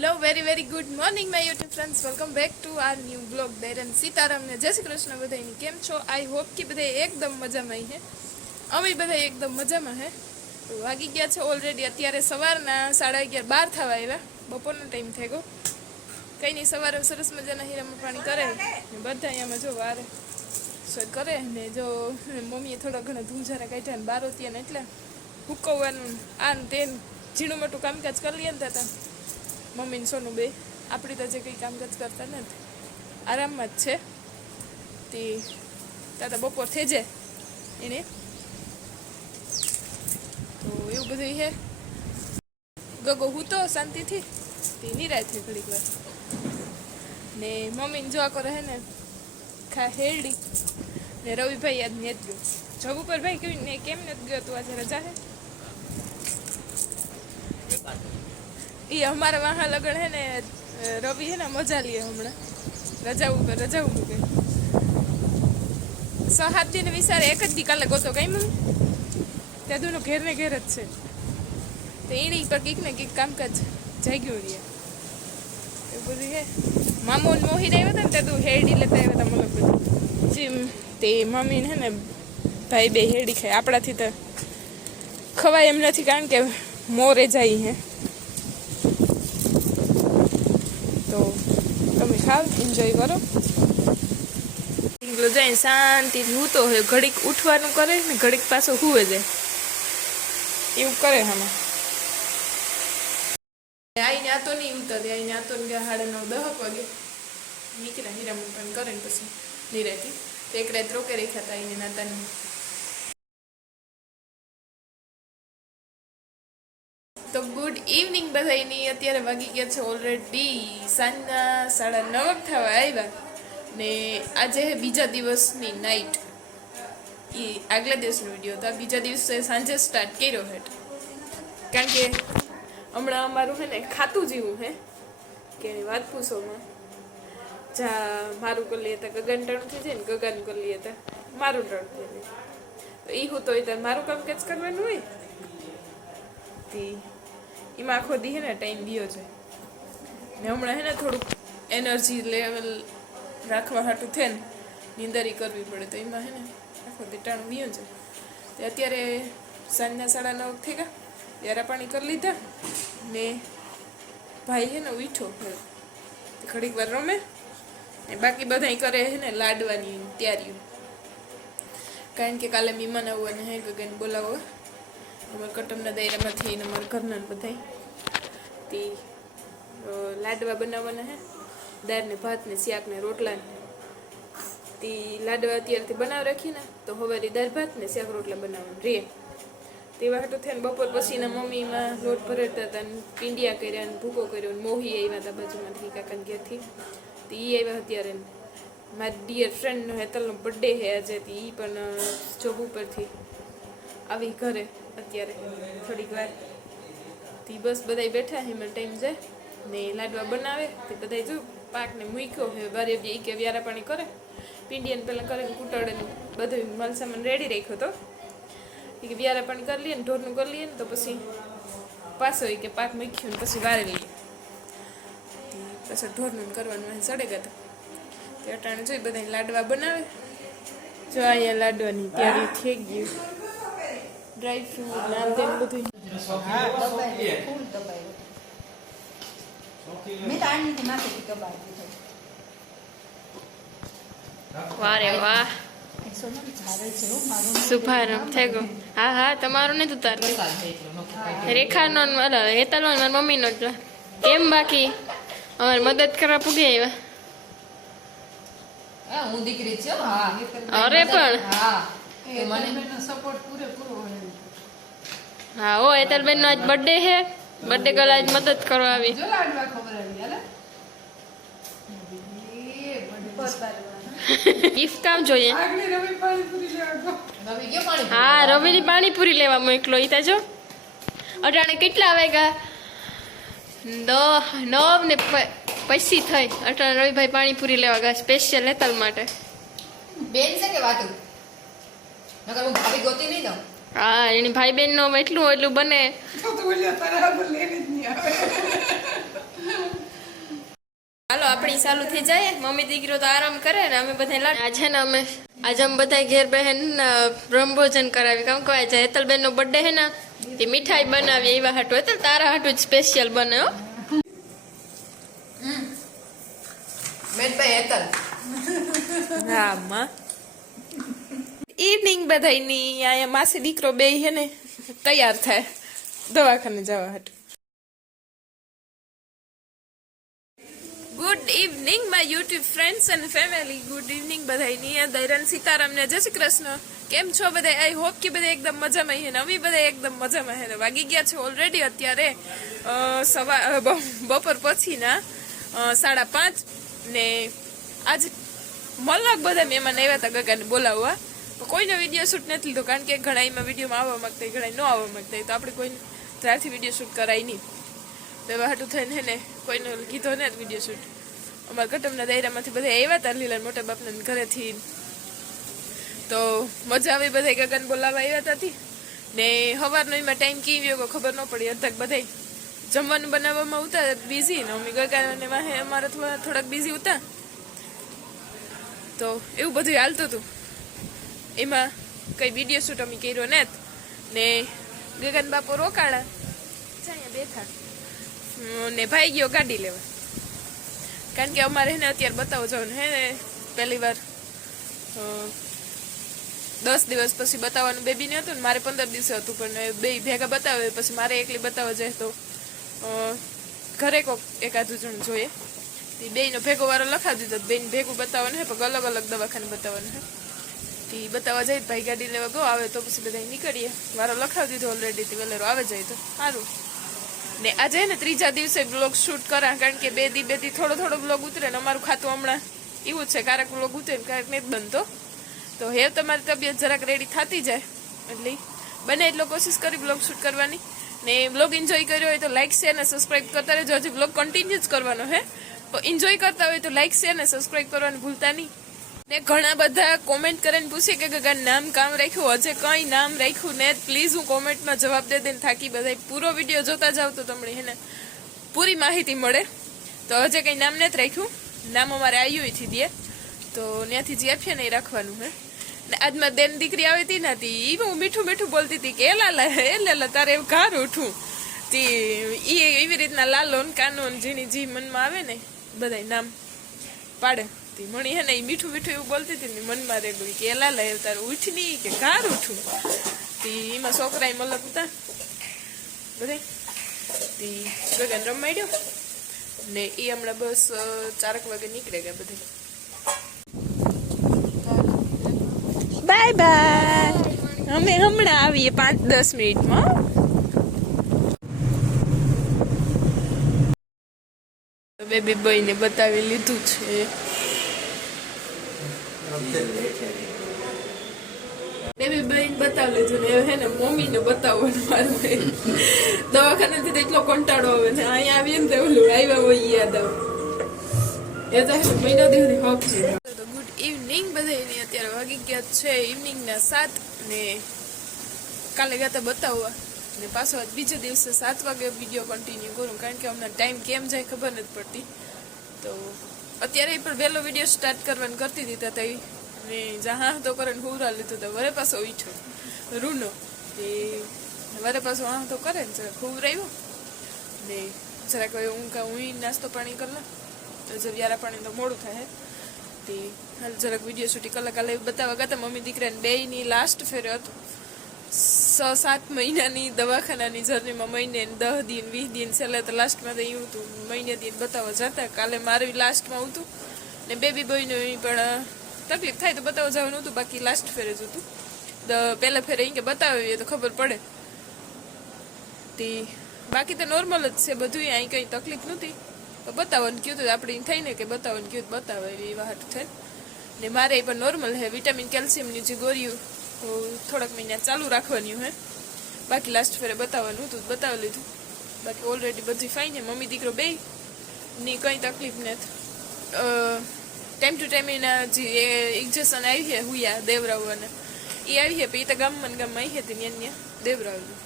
Hello very good morning my YouTube friends, welcome back to our new blog. દૈરન સીતારામને જય શ્રી કૃષ્ણ. બધાની કેમ છો? આઈ હોપ કે બધા એકદમ મજામાં હે. અમે બધા એકદમ મજામાં હે. તો વાગી ગયા છે ઓલરેડી અત્યારે સવારના 11:30 12 થવા આવ્યા. બપોરનો ટાઈમ થઈ ગયો. કંઈ નહીં, સવારે સરસ મજાના હીરામાં પાણી કરે ને બધા અહીંયામાં જો વારે સર કરે ને જો મમ્મીએ થોડા ઘણા ધૂંઝારા કાઢ્યા ને બારોતિયા ને એટલે હુકવવાનું આ ને તે ઝીણું મોટું કામકાજ કરી લઈએ ને હતા. મમ્મી ને સોનું બે આપણી તો જે કંઈ કામકાજ કરતા નથી, આરામમાં જ છે. તે તાતા બપોર થઈ જાય એને તો એવું બધું હે. ગગો હું તો શાંતિથી તે નિરાય થઈ ઘડીક વાર ને મમ્મીને જોવા કરે હે ને ખા હેરડી ને રવિભાઈ આજ નથી ગયો જોબ ઉપર. ભાઈ કેવી ને કેમ નથી ગયો તું? આજે રજા હે? એ અમારા વાહ લગન હે ને રવિ હે ને મજા લઈએ હમણાં રજા મૂકે 6-7 દિન વિચારે એક જ દી કાલે ગોતો કઈ મમ્મી ત્યાં દૂનો ઘેર ને ઘેર જ છે. તો એની પર કંઈક ને કંઈક કામકાજ જાગ્યું રહે એવું બધું હે. મામો ને મોહિત આવ્યા હતા ને ત્યાં તું હેરડી લેતા આવ્યા હતા મતલબ બધું જેમ તે મમ્મીને હે ને ભાઈ બે હેરડી ખાય. આપણાથી તો ખવાય એમ નથી કારણ કે મોરે જાય હે. તો તમે ખાવ એન્જોય કરો. જાય શાંતિથી હું તો ઘડીક ઉઠવાનું કરે ને ઘડીક પાછો હુવે જાય એવું કરે. આમાં આઈને આતો નહીં ઉતરે, આઈને આતો ને 9:30 વાગે નીકળ્યા હીરામણ પણ કરે ને પછી નિરાતી તો એક રાત રોકે રેખ્યા હતા આઈને નાતાની. તો ગુડ ઇવનિંગ બધાની. અત્યારે વાગી ગયા છે ઓલરેડી સાંજના 9:30 થવા આવ્યા ને આજે બીજા દિવસની નાઇટ. એ આગલા દિવસનો વિડીયો હતો. બીજા દિવસે સાંજે સ્ટાર્ટ કર્યો હેટ કારણ કે હમણાં અમારું હે ને ખાતું જેવું હે કે વાત પૂછોમાં જા મારું કરી લઈએ તો ગગન ટણ થઈ જાય ને ગગન કરી લઈએ તો મારું ટણ થઈ જાય. તો એ હું તો હોય મારું કામ કેચ કરવાનું હોય તે એમાં આખો દી હે ને ટાઈમ ગયો છે ને હમણાં હે ને થોડુંક એનર્જી લેવલ રાખવા હાટું થઈને નીંદરી કરવી પડે તો એમાં હે ને આખો દી ટાણું ગયો છે. તે અત્યારે સાંજના 9:30 થઈ ગયા. યારા પાણી કરી લીધા ને ભાઈ હે ને ઉઠો ઘડીક વાર રમે ને બાકી બધા કરે હે ને લાડવાની તૈયારીઓ કારણ કે કાલે મહેમાન આવવાના હે. ગગન બોલાવો અમારા કુટુંબના દાયરામાંથી ને અમારા ઘરના બધા તે લાડવા બનાવવાના હે. દાળ ને ભાત ને શાક ને રોટલા ને તે લાડવા અત્યારથી બનાવી રાખીને તો હવે દાળ ભાત ને શાક રોટલા બનાવવાનું રે. તેવા હાટું થઈને બપોર પછીના મમ્મીમાં લોટ ભરતા હતા ને પીંડિયા કર્યા ને ભૂકો કર્યો ને મોહી આવ્યા હતા બાજુમાંથી કાકાને ઘેરથી. તો એ આવ્યા અત્યારે મારી ડિયર ફ્રેન્ડનો હેતલનો બર્થડે છે આજે. એ પણ જોબ ઉપરથી આવી ઘરે અત્યારે થોડીક વાર તે બસ બધા બેઠા એમાં ટાઈમ જાય ને લાડવા બનાવે તે બધા જો પાકને મૂક્યો હવે બારે એ કે વ્યારા પાણી કરે પીંડિયાને પહેલાં કરીને કૂટાડે ને બધું માલ સામાન રેડી રાખ્યો હતો કે વ્યારા પાણી કરી લઈએ ને ઢોરનું કરી લઈએ ને તો પછી પાછો કે પાક મૂક્યો ને પછી વારે લઈએ પછી ઢોરનું કરવાનું સડે ગયા હતા. તે અટાણે જોઈ બધા લાડવા બનાવે. જો અહીંયા લાડવાની તૈયારી થઈ ગયું. ડ્રાય ફ્રૂટ નામ તેમ બધું વારે વાહ શુભારંભ થઈ ગયો. હા તમારું નહીં ઉતારતી રેખાનો હેતલનો મારી મમ્મીનો જ. કેમ બાકી અમારે મદદ કરવા પૂગી આવ્યા? હું દીકરી છું. અરે પણ હા ઓ હેતલબેન નો આજ બર્થડે છે. બર્થડે ગર્લ આજ મદદ કરવા આવી. ગિફ્ટ કામ જોઈએ? હા રવિની પાણીપુરી લેવા મોકલો. ઈ તા જો અટાણે કેટલા વાગ્યા 9 ને પછી થઈ. અટાણે રવિભાઈ પાણીપુરી લેવા ગયા સ્પેશિયલ હેતલ માટે. બેન છે કે વાતું નકર હું ભાભી ગોતી નહીં દઉં. હા એની ભાઈ બહેન નો એટલું બને તો બરાબર લેને જ નહીં આવે. હાલો આપણી ચાલુ થઈ જાય. મમ્મી દીકરો તો આરામ કરે ને અમે બધા લાડ આજે ને આજે અમે બધા ઘેર બહેન બ્રહ્મભોજન કરાવી. કામ કહેવાય છે હેતલબેન નો બર્થડે હે ને તે મીઠાઈ બનાવી એવા હાટું. હેતલ તારા હાટું જ સ્પેશિયલ બને હો. મેદભાઈ હેતલ હા માં ઇવનિંગ બધાયની અહીંયા માસી દીકરો બે હે ને તૈયાર થાય દવાખાને જવા હાટુ. Good evening my YouTube friends and family. Good evening બધાયની. દૈરાન સીતારામ ને જય શ્રી કૃષ્ણ. કેમ છો બધા? આઈ હોપ કે બધા એકદમ મજામાં હે ને અમે બધા એકદમ મજામાં હે ને. વાગી ગયા છે ઓલરેડી અત્યારે બપોર પછીના 5:30 ને આજ મલક બધા મહેમાન આવ્યા હતા ગગાને બોલાવવા. કોઈનો વિડીયો શૂટ નથી લીધો કારણ કે ઘણા એમાં વિડીયોમાં આવવા માંગતા હોય, ઘણા ન આવવા માંગતા હોય, તો આપણે કોઈ ત્યારથી વિડીયો શૂટ કરાય નહીં. તો એવા હાટું થઈને હે ને કોઈનો કીધો ને વિડીયો શૂટ. અમારા કટમના દાયરામાંથી બધા આવ્યા હતા લીલા મોટા બાપના ઘરેથી. તો મજા આવી. બધા ગગન બોલાવવા આવ્યા હતા ને સવારનો એમાં ટાઈમ કી ગયો ખબર ન પડી. અધક બધા જમવાનું બનાવવામાં ઉતા બિઝી ને અમે ગગાને વાહે અમારે થોડાક બિઝી ઉતા. તો એવું બધું હાલતું હતું. એમાં કઈ વિડીયો શૂટ અમે કર્યો ને ગગન બાપો રોકાણા અહીંયા બેઠા ને ભાઈ ગયો ગાડી લેવા. કારણ કે અમારે હે ને અત્યારે બતાવો જવાનું હે ને પહેલી વાર 10 દિવસ પછી બતાવવાનું બેબી ને હતું ને મારે 15 દિવસે હતું. પણ બે ભેગા બતાવે પછી મારે એકલી બતાવવા જાય તો ઘરે કોક એકાદું જણ જોઈએ. બેયનો ભેગો વારો લખાવી દીધો. બેન ભેગું બતાવવાનું હે પણ અલગ અલગ દવાખાને બતાવવાનું હે. તે બતાવવા જાય ભાઈ ગાડી લેવા ગો આવે તો પછી બધા નીકળીએ. વારો લખાવી દીધો ઓલરેડી. વેલેરો આવે જાય તો સારું. ને આજે ને 3જા દિવસે બ્લોગ શૂટ કરા કારણ કે બે દી થોડો બ્લોગ ઉતરે ને અમારું ખાતું હમણાં એવું જ છે. ક્યારેક બ્લોગ ઉતરે ને ક્યારેક નથી બનતો. તો હે તમારી તબિયત જરાક રેડી થતી જાય એટલે બને એટલો કોશિશ કરી બ્લોગ શૂટ કરવાની. ને બ્લોગ એન્જોય કર્યો હોય તો લાઈક શેર ને સબસ્ક્રાઈબ કરતા રહેજો. હજી બ્લોગ કન્ટિન્યુ જ કરવાનો હે. એન્જોય કરતા હોય તો લાઈક શેર ને સબસ્ક્રાઈબ કરવાનું ભૂલતા નહીં. ને ઘણા બધા કોમેન્ટ કરીને પૂછે કે ગગા નામ કામ રાખ્યું, હજે કઈ નામ રાખ્યું ને પ્લીઝ હું કોમેન્ટમાં જવાબ દે દઈને થાકી. બધા પૂરો વિડીયો જોતા જાવ તો તમને હે ને પૂરી માહિતી મળે. તો હજે કઈ નામ નથી રાખ્યું. નામ અમારે આયુથી દે તો ત્યાંથી જે આપીએ ને એ રાખવાનું હે. ને આજમાં બેન દીકરી આવી હતી ને તી હું મીઠું બોલતી હતી કે લાલા તારે એવું ઘર ઉઠું તી એવી રીતના લાલો ને કાનો જેની જી મનમાં આવે ને બધા નામ પાડે. મણી હે ને એ મીઠું એવું બોલતી હતી ને મનમાં રેગડી કે લાલા એવું તારું ઉઠ નહીં કે ઘર ઉઠું. એમાં છોકરા મલક હતા બધા. ગગન રમાડ્યો ને એ હમણાં બસ 4 વાગે નીકળે ગયા બધા. Bye bye. અમે હમણાં આવીએ 5-10 મિનિટમાં. બેબી બોય ને બતાવી લીધું છે. બેબી બોય બતાવી લીધું ને હે ને મમ્મી ને બતાવવાનું મારું. દવાખાનાથી તો એટલો કંટાળો આવે છે. અહીંયા આવીએ ને તો ઓલું આવ્યા હોય યાદ આવે. એ તો મહિનો દિવસની હક છે. ગુડ ઇવનિંગ બધાને. અત્યારે વાગી ગયા છે ઇવનિંગના 7 ને કાલે ગયા બતાવવા ને પાછો બીજે દિવસે 7 વાગે વિડીયો કન્ટિન્યુ કરું કારણ કે હમણાં ટાઈમ કેમ જાય ખબર નથી પડતી. તો અત્યારે પણ વહેલો વિડીયો સ્ટાર્ટ કરવાનું કરતી હતી તો ને જहाँ તો કરે ને હુરા લીધો તો વરે પાછો ઉઠ્યો રૂનો એ વરે પાછો હા તો કરે ને જરાક હુવરાવ્યો ને જરાક હું નાસ્તો પાણી કરી લે તો જે વ્યારા પાણી તો મોડું થાય તે હાલ જરાક વિડીયો શૂટિંગ કાલે બતાવવા ગયા મમ્મી દીકરાને બેયની લાસ્ટ ફેરે હતો. 6-7 મહિનાની દવાખાનાની જર્નીમાં મહિને 10 દિન 20 દિન છેલ્લે તો લાસ્ટમાં તો એવું હતું મહિને દિન બતાવવા જતા. કાલે મારું લાસ્ટમાં હતું ને બેબી બોયનું પણ તકલીફ થાય તો બતાવવા જવાનું હતું. બાકી લાસ્ટ ફેરે જ હતું. પહેલા ફેરે અહીં કે બતાવીએ તો ખબર પડે. તે બાકી તો નોર્મલ જ છે બધું. અહીં કંઈ તકલીફ નહોતી. તો બતાવવાનું કહ્યું હતું આપણે થઈને કે બતાવવાનું કહ્યું બતાવે એવી વાત થાય ને. મારે પણ નોર્મલ હે. વિટામિન કેલ્શિયમની જે ગોળીઓ થોડાક મહિના ચાલુ રાખવાની હે. બાકી લાસ્ટ ફેરે બતાવવાનું હતું બતાવી લીધું. બાકી ઓલરેડી બધું ફાઇન છે. મમ્મી દીકરો બે ની કંઈ તકલીફ નથી. ટાઈમ ટુ ટાઈમ એના જે ઇન્જેક્શન આવી છે હુયા દેવરાવવાના એ આવી છે પછી તો ગામમાં આવી હતી ત્યાં દેવરાવનું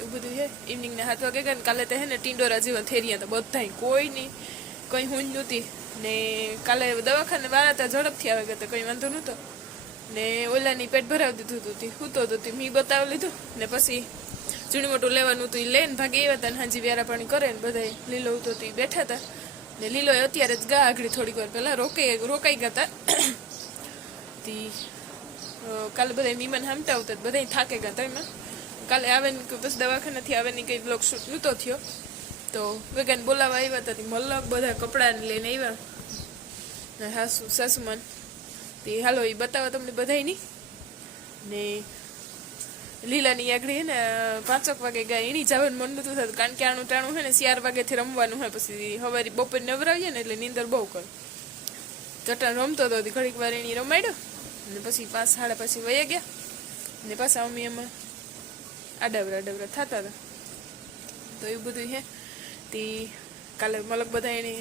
એવું બધું છે. ઇવનિંગના 7 વાગે ગયા ને કાલે તો હે ને ટીંડોરા જેવા થેરિયા તો બધા કોઈ નહીં કંઈ હું જ નહોતી. ને કાલે દવાખાને વાળા હતા, ઝડપથી આવી ગયા હતા, કંઈ વાંધો નહોતો. ને ઓલાની પેટ ભરાવી દીધું હતું, સૂતો હતો, મેં બતાવી લીધું. ને પછી ઝીણું મોટું લેવાનું હતું, એ લઈને ભાગે આવ્યા હતા. ને હાજી વ્યારા પાણી કરે ને બધા લીલો હતો તે બેઠા હતા. ને લીલો અત્યારે જ ગા આગળ થોડીક વાર પહેલાં રોકાઈ ગયા હતા. તી કાલે બધા મીમાન હામતા આવતા બધા થાકે ગયા હતા. એમાં કાલે આવે ને બસ દવાખાનાથી આવે ને કંઈ બ્લોગ શૂટ નહોતો થયો, તો વેગાને બોલાવવા આવ્યા હતા. મલક બધા કપડાને લઈને આવ્યા સાસુમાન. તે હાલો એ બતાવો તમને બધાયની. ને લીલાની આગળ હે ને 5 વાગે ગયા, એની જવાનું મન નતું થતું, કારણ કે આનું ટાણું હે ને 4 વાગ્યાથી રમવાનું હોય, પછી સવારે બપોર નવરાવીએ ને એટલે નીંદર બહુ કરે. ચટાણ રમતો હતો, ઘડીક વાર એની રમાડ્યો ને પછી 5 સાડા 5 વયા ગયા. ને પાછા અમે એમાં આડાવરા થતા હતા. તો એવું બધું હે. તે કાલે મલક બધા એને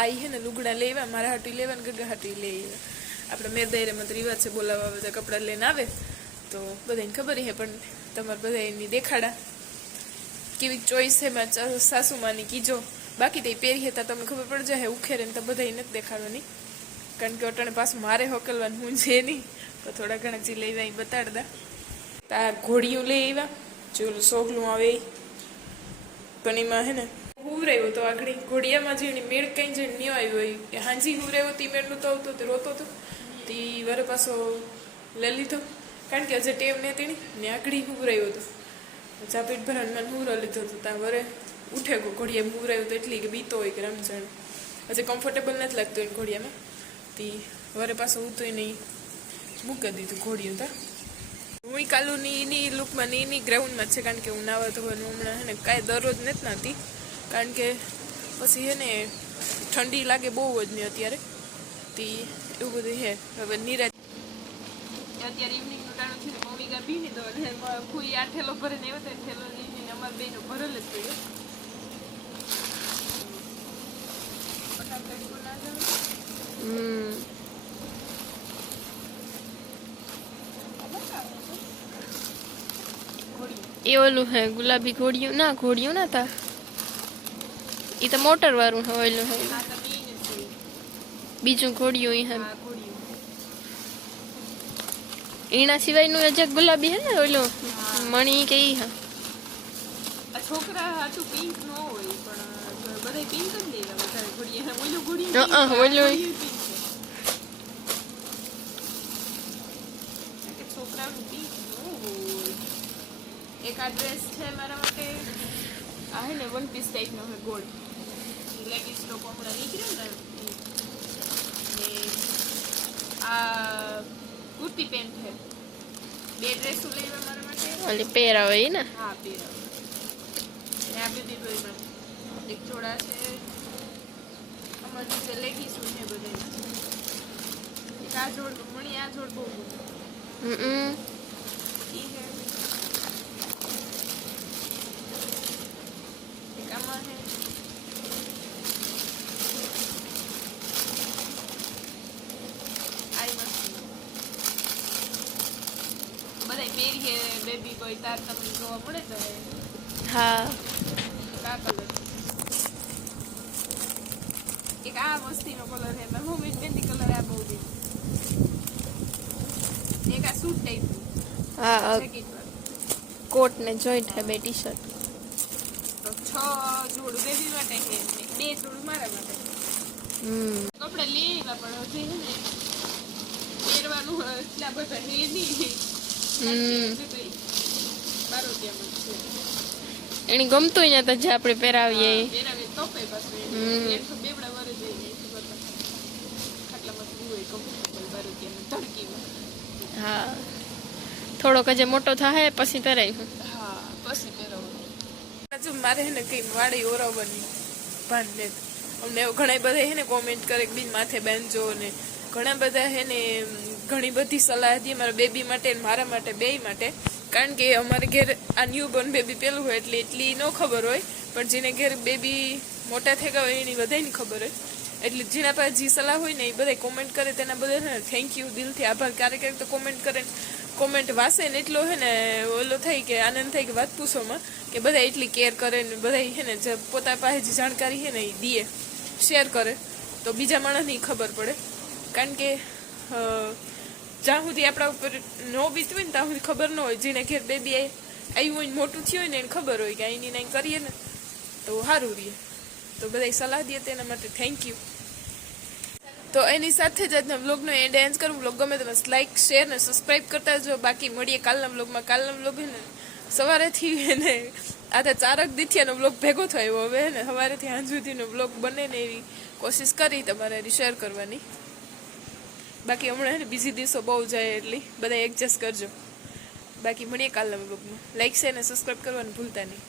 આવી હે ને લુગડા લેવા, મારા હાટું લેવા ને ગગા હાટું લઈ આવ્યા. આપણે મેરદાયરામાં તો રિવાજ છે બોલાવવા બધા કપડાં લઈને આવે, તો બધાને ખબર હે. પણ તમારે બધા એની દેખાડા કેવી ચોઈસ છે એમાં સાસુમાની કીજો. બાકી તો એ પહેરી હતા તમને ખબર પડી જાય ઉખેરે ને તો બધા નથી દેખાડવાની, કારણ કે અટાણે પાછું મારે હોકલવાનું હું છે નહીં. તો થોડા ઘણા જે લઈ આવ્યા એ બતાડતા. તાર ઘોડીયું લઈ આવ્યા, જે ઓલું સોગલું આવે એ. પણ એમાં હે ને હુવરાયો તો આગળ ઘોડિયામાં જે મેળ કઈ જે નહીં આવ્યો હોય કે હાંજી હુવરાયો તે મેળ નહોતો આવતો, તે રોતો હતો. તે વરે પાછો લઈ લીધો, કારણ કે હજે ટેમ ને તેની ને આગળ હુવરાયો હતો. ચાપીટ ભરાનમાં હુવરો લીધો હતો. ત્યાં વરે ઉઠે ગયો ઘોડિયામાં હુવરાયો તો એટલી કે બીતો હોય કે રમજાણ હજે કમ્ફર્ટેબલ નથી લાગતું એને ઘોડિયામાં. તે વરે પાછો ઉતોય નહીં મૂકી દીધું ઘોડિયું. તા હું કાલુની એની લુકમાં ને એની ગ્રાઉન્ડમાં જ છે, કારણ કે હું નાવા ધોવાનું હમણાં હે ને કાંઈ દરરોજ નથી નાતી, કારણ કે પછી હે ને ઠંડી લાગે બહુ જ ને અત્યારે. તે એવું બધું હે. હવે નિરાજ અત્યારે ઇવનિંગનું ટાણું છે ને મમ્મી ગા પી લીધો એટલે કોઈ આ ઠેલો ભરીને આવ્યો તો ઠેલો લઈને અમારે બેનો ભરેલ જ થયો. એ ઓલું હે ગુલાબી ઘોડિયું ના, ઘોડિયું ના તા, એ તો મોટર વાળું હે. ઓલું હે બીજું ઘોડિયું હે. એના સિવાયનું જે ગુલાબી હે ને ઓલું મણી કે ઈ હે. છોકરા હાટું પિંક ન હોય પણ બધા પિંક જ લેવા વધારે ઘોડિયા. ઓલું ઘોડિયું ઓલું છોકરાનું પિંક ન હોય. એક આ ડ્રેસ છે મારા માટે, આ હે ને 1 પીસ ટાઈપનો હે ગોલ્ડ લેગીસ લોકો હમણાં નીકળ્યો ને. આ કુર્તી પેન્ટ છે. 2 ડ્રેસો લેવા મારા માટે. ઓલી પહેરાવે ઈ ને. હા પહેરાવે. ને આ બધી એમાં એક જોડા છે. અમાર નીચે લેગીસું છે બધે. એક આ જોડ મણી, આ જોડ બહુ ઈ છે. એક આમાં છે. બધા પહેરીએ બેબી બોય તાર તમને જોવા મળે તો હા. આ કલર એક આ મસ્તીનો કલર છે. મેં મમ્મી મહેંદી કલર આ બહુ ગઈ. એક આ સૂટ ટાઈપ હા, જેકેટ વાળું કોટ ને જોઈન્ટ હે 2 ટી-શર્ટ. તો 6 જોડ બેબી માટે છે ને 2 જોડ મારા માટે. કપડા લઈ આવ્યા પણ હજી છે ને પહેરવાનું એટલા બધા હે નહીં. એને ગમતું ને તો જે આપણે પહેરાવીએ હા. થોડોક જે મોટો થાય પછી પહેરાય. હા પછી પહેરાવું. મારે હે ને કઈ વાડી ઓરાવવાની ભાન ને અમને ઘણા બધા હે ને કોમેન્ટ કરે કે બીન માથે બાંધજો ને ઘણા બધા હે ને ઘણી બધી સલાહ દી મારા બેબી માટે ને મારા માટે બેય માટે. કારણ કે અમારે ઘેર આ ન્યૂબોર્ન બેબી પેલું હોય એટલે એટલી ન ખબર હોય, પણ જેને ઘેર બેબી મોટા થઈ ગયા હોય એની બધાની ખબર હોય. એટલે જેના પાસે જે સલાહ હોય ને એ બધા કોમેન્ટ કરે તેના બધા થેન્ક યુ, દિલથી આભાર. ક્યારેક તો કોમેન્ટ કરે, કોમેન્ટ વાંચે ને એટલો હે ને ઓલો થાય કે આનંદ થાય કે વાત પૂછોમાં કે બધા એટલી કેર કરે ને બધા હે ને જે પોતા પાસે જે જાણકારી હે ને એ દીએ શેર કરે. તો બીજા માણસની ખબર પડે. કારણ કે જ્યાં સુધી આપણા ઉપર ન બીતું હોય ને ત્યાં સુધી ખબર ન હોય. જેને ઘેર બેબી આવ્યું હોય ને મોટું થયું હોય ને એને ખબર હોય કે અહીંની નાઈ કરીએ ને તો સારું રહીએ. તો બધાય સલાહ દે તેના માટે થેન્ક યુ. તો એની સાથે જ આજના વ્લોગનો એન્ડ એન્ડ કરું. વ્લોગ ગમે તો બસ લાઈક શેર ને સબસ્ક્રાઈબ કરતા જો. બાકી મળીએ કાલના વ્લોગમાં. કાલના વ્લોગ હે ને સવારેથી એને આજે 4 દીથિયાનો વ્લોગ ભેગો થયો. હવે ને સવારેથી સાંજ સુધીનો વ્લોગ બને ને એવી કોશિશ કરી તમારે શેર કરવાની. બાકી હમણાં ને બીજી દિવસો બહુ જાય એટલી બધા એડજસ્ટ કરજો. બાકી મળીએ કાલના વ્લોગમાં. લાઈક શેર ને સબસ્ક્રાઈબ કરવાનું ભૂલતા નહીં.